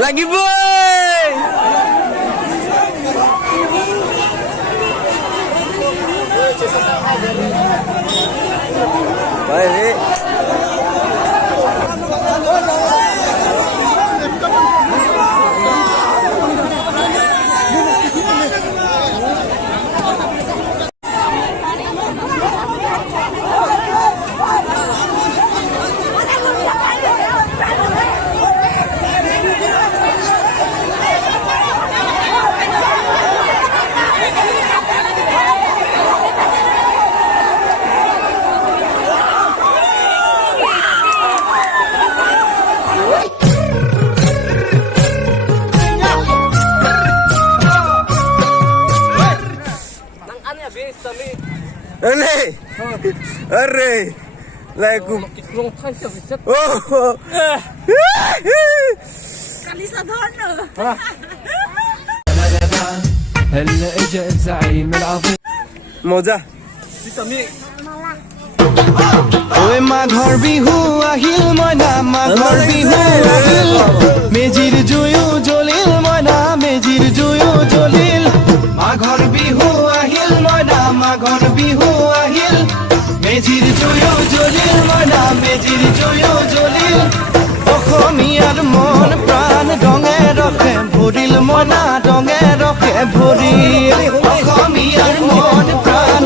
Lagi boy. Baik. Arre, arre, lagu. Oh, لسه ضهرنا هلا اجا الزعيم العظيم موزة ওই মাঘৰ বিহু আহিল মইনা মাঘৰ বিহু আহিল মেজিৰ জুয়ো জ্বলিল মইনা মেজিৰ জুয়ো জ্বলিল মাঘৰ বিহু আহিল মইনা মাঘৰ বিহু আহিল মেজিৰ জুয়ো জ্বলিল মইনা মেজিৰ জুয়ো জ্বলিল অসমীয়াৰ মন প্ৰাণ ৰঙে ৰখে ভৰিল মইনা ৰঙে ৰখে ভৰিল অসমীয়াৰ মন প্ৰাণ